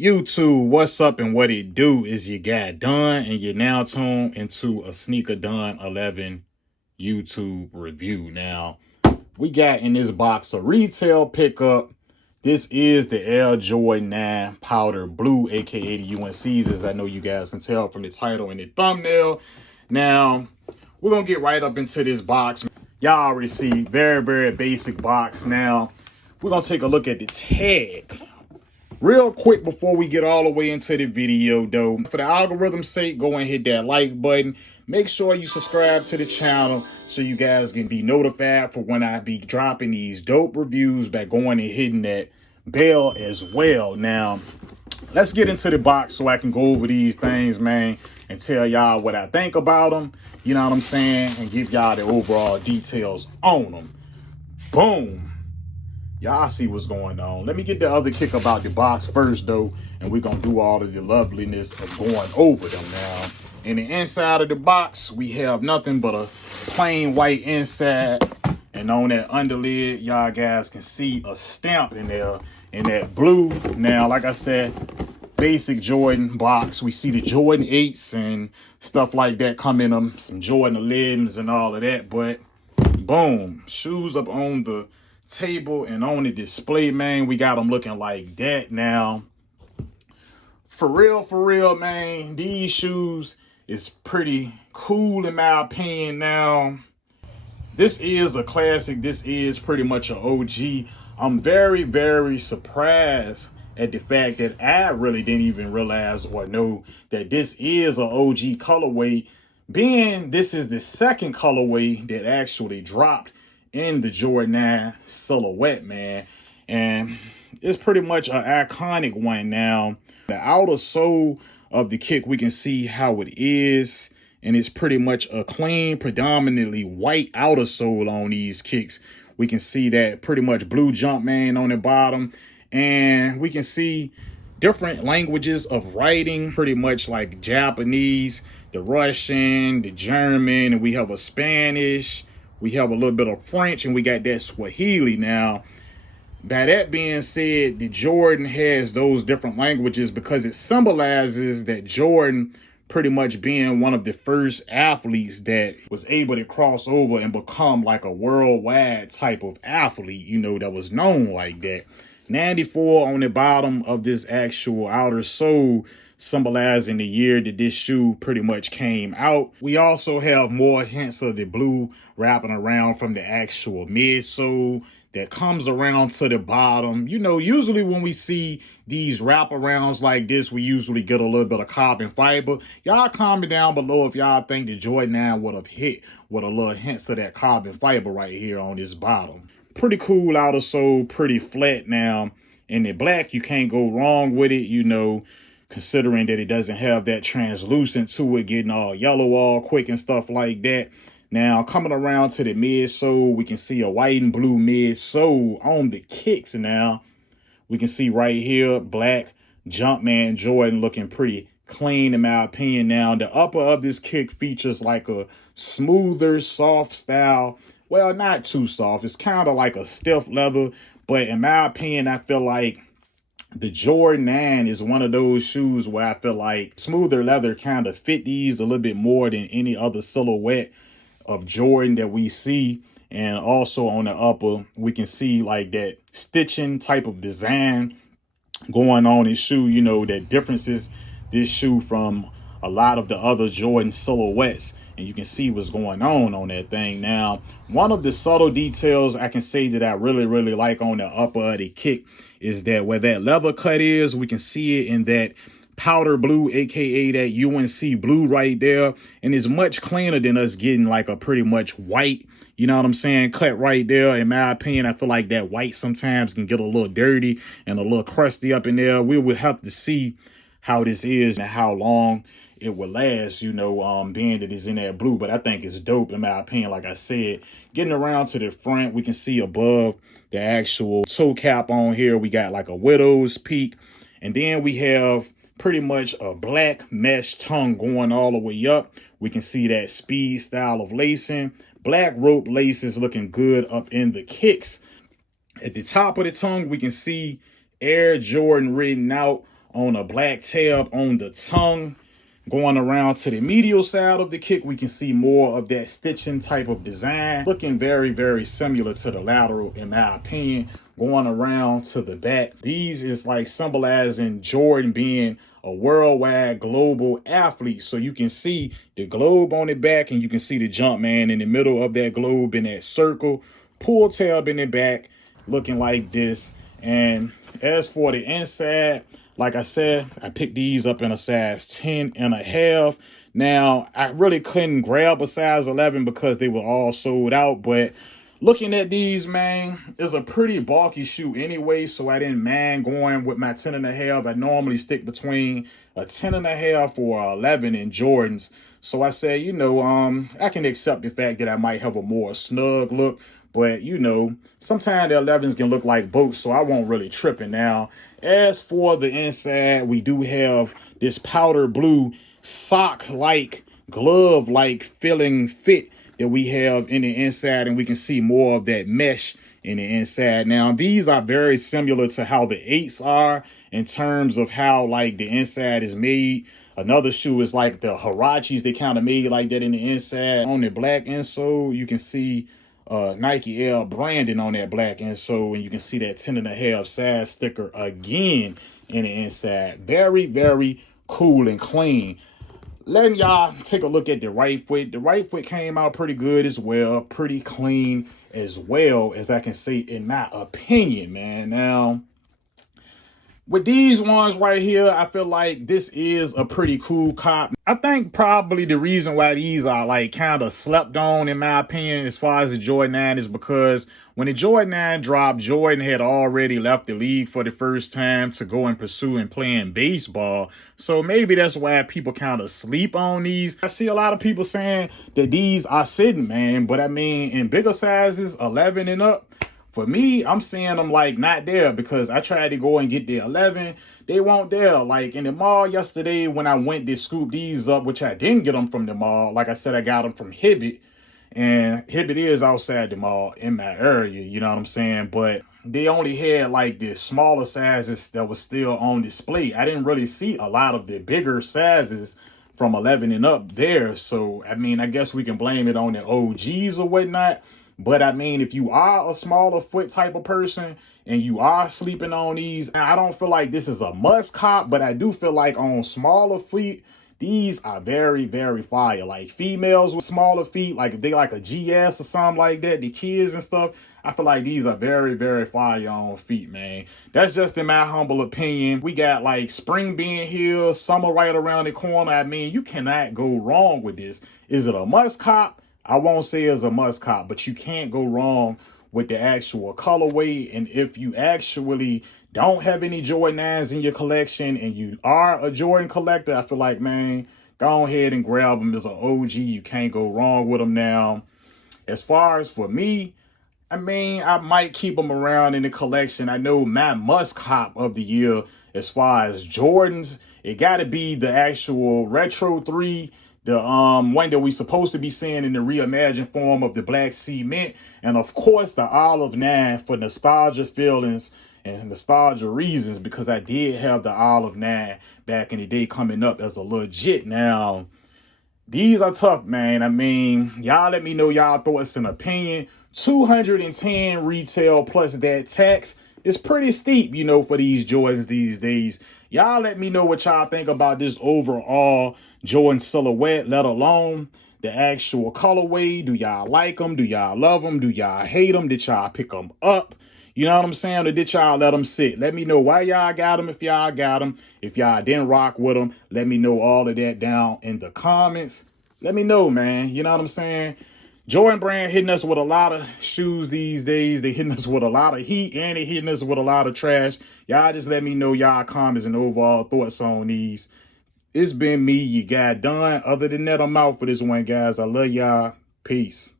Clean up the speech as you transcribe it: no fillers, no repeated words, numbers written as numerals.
YouTube, what's up and what it do is you got done and you're now tuned into a Sneaker Done 11 YouTube review. Now, we got in this box a retail pickup. This is the Air Jordan 9 Powder Blue, aka the UNCs, as I know you guys can tell from the title and the thumbnail. Now, we're going to get right up into this box. Y'all already see, very basic box. Now, we're going to take a look at the tag. Real quick before we get all the way into the video though, for the algorithm's sake, go and hit that like button. Make sure you subscribe to the channel so you guys can be notified for when I be dropping these dope reviews by going and hitting that bell as well. Now, let's get into the box so I can go over these things, man, and tell y'all what I think about them. You know what I'm saying? And give y'all the overall details on them. Boom. Y'all see what's going on. Let me get the other kick about the box first, though, and we're going to do all of the loveliness of going over them now. In the inside of the box, we have nothing but a plain white inside. And on that underlid, y'all guys can see a stamp in there in that blue. Now, like I said, basic Jordan box. We see the Jordan 8s and stuff like that come in them. Some Jordan 11s and all of that. But, boom, shoes up on the table and on the display, man. We got them looking like that. Now, for real, man, these shoes is pretty cool in my opinion. Now, this is a classic. This is pretty much an OG. I'm very surprised at the fact that I really didn't even realize or know that this is an OG colorway, being this is the second colorway that actually dropped in the Jordan 9 silhouette, man. And it's pretty much an iconic one. Now, the outer sole of the kick, we can see how it is. And it's pretty much a clean, predominantly white outer sole on these kicks. We can see that pretty much blue Jumpman on the bottom. And we can see different languages of writing, pretty much like Japanese, the Russian, the German, and we have a Spanish. We have a little bit of French, and we got that Swahili. Now, by that being said, the Jordan has those different languages because it symbolizes that Jordan pretty much being one of the first athletes that was able to cross over and become like a worldwide type of athlete, you know, that was known like that. 94 on the bottom of this actual outer sole, symbolizing the year that this shoe pretty much came out. We also have more hints of the blue wrapping around from the actual midsole that comes around to the bottom. You know, usually when we see these wraparounds like this, we usually get a little bit of carbon fiber. Y'all comment down below if y'all think the Jordan 9 would have hit with a little hints of that carbon fiber right here on this bottom. Pretty cool outer sole, pretty flat. Now, in the black, you can't go wrong with it, you know, considering that it doesn't have that translucent to it, getting all yellow all quick and stuff like that. Now, coming around to the midsole, we can see a white and blue midsole on the kicks. Now, we can see right here, black Jumpman Jordan looking pretty clean in my opinion. Now, the upper of this kick features like a smoother, soft style. Well, not too soft. It's kind of like a stiff leather. But in my opinion, I feel like the Jordan 9 is one of those shoes where I feel like smoother leather kind of fit these a little bit more than any other silhouette of Jordan that we see. And also on the upper, we can see like that stitching type of design going on in shoe, you know, that differences this shoe from a lot of the other Jordan silhouettes. And you can see what's going on that thing. Now, one of the subtle details I can say that I really like on the upper of the kick is that where that leather cut is, we can see it in that powder blue, aka that UNC blue right there. And it's much cleaner than us getting like a pretty much white, you know what I'm saying, cut right there. In my opinion, I feel like that white sometimes can get a little dirty and a little crusty up in there. We would have to see how this is and how long it will last, you know, being that it's in that blue. But I think it's dope in my opinion. Like I said, getting around to the front, we can see above the actual toe cap on here, we got like a widow's peak. And then we have pretty much a black mesh tongue going all the way up. We can see that speed style of lacing. Black rope laces looking good up in the kicks. At the top of the tongue, we can see Air Jordan written out on a black tab on the tongue. Going around to the medial side of the kick, we can see more of that stitching type of design. Looking very, very similar to the lateral, in my opinion. Going around to the back, these is like symbolizing Jordan being a worldwide global athlete. So you can see the globe on the back, and you can see the jump man in the middle of that globe in that circle. Pull tab in the back, looking like this. And as for the inside, like I said, I picked these up in a size 10.5. Now, I really couldn't grab a size 11 because they were all sold out. But looking at these, man, it's a pretty bulky shoe anyway, so I didn't mind going with my 10.5. I normally stick between a 10.5 or 11 in Jordans. So I said, you know, I can accept the fact that I might have a more snug look. But, you know, sometimes the 11s can look like boats, so I won't really trip it now. As for the inside, we do have this powder blue sock-like, glove-like feeling fit that we have in the inside, and we can see more of that mesh in the inside. Now, these are very similar to how the 8s are in terms of how, like, the inside is made. Another shoe is like the Huaraches. They kind of made like that in the inside. On the black insole, you can see Nike Air branding on that black insole, and you can see that 10.5 size sticker again in the inside. Very, very cool and clean. Letting y'all take a look at the right foot. The right foot came out pretty good as well, pretty clean as well, as I can say, in my opinion, man. Now, with these ones right here, I feel like this is a pretty cool cop. I think probably the reason why these are like kind of slept on, in my opinion, as far as the Jordan 9 is because when the Jordan 9 dropped, Jordan had already left the league for the first time to go and pursue and playing baseball. So maybe that's why people kind of sleep on these. I see a lot of people saying that these are sitting, man. But I mean, in bigger sizes, 11 and up, for me, I'm seeing them like not there because I tried to go and get the 11. They weren't there. Like in the mall yesterday when I went to scoop these up, which I didn't get them from the mall. Like I said, I got them from Hibbett. And Hibbett is outside the mall in my area, you know what I'm saying? But they only had like the smaller sizes that was still on display. I didn't really see a lot of the bigger sizes from 11 and up there. So, I mean, I guess we can blame it on the OGs or whatnot. But I mean, if you are a smaller foot type of person and you are sleeping on these, I don't feel like this is a must cop, but I do feel like on smaller feet, these are very, very fire. Like females with smaller feet, like if they like a GS or something like that, the kids and stuff, I feel like these are very, very fire on feet, man. That's just in my humble opinion. We got like spring being here, summer right around the corner. I mean, you cannot go wrong with this. Is it a must cop? I won't say it's a must cop, but you can't go wrong with the actual colorway. And if you actually don't have any Jordan 9s in your collection and you are a Jordan collector, I feel like, man, go ahead and grab them as an OG. You can't go wrong with them now. As far as for me, I mean, I might keep them around in the collection. I know my must cop of the year as far as Jordans, it got to be the actual Retro 3, the one that we supposed to be seeing in the reimagined form of the black cement, and of course the Olive 9 for nostalgia feelings and nostalgia reasons, because I did have the Olive 9 back in the day coming up as a legit. Now, these are tough, man. I mean, y'all let me know y'all thoughts and opinion. 210 retail plus that tax is pretty steep, you know, for these Jordans these days. Y'all let me know what y'all think about this overall Jordan silhouette, let alone the actual colorway. Do y'all like them? Do y'all love them? Do y'all hate them? Did y'all pick them up? You know what I'm saying? Or did y'all let them sit? Let me know why y'all got them if y'all got them. If y'all didn't rock with them, let me know all of that down in the comments. Let me know, man. You know what I'm saying? Jordan brand hitting us with a lot of shoes these days. They hitting us with a lot of heat and they hitting us with a lot of trash. Y'all just let me know y'all comments and overall thoughts on these. It's been me, you guy Don. Other than that, I'm out for this one, guys. I love y'all. Peace.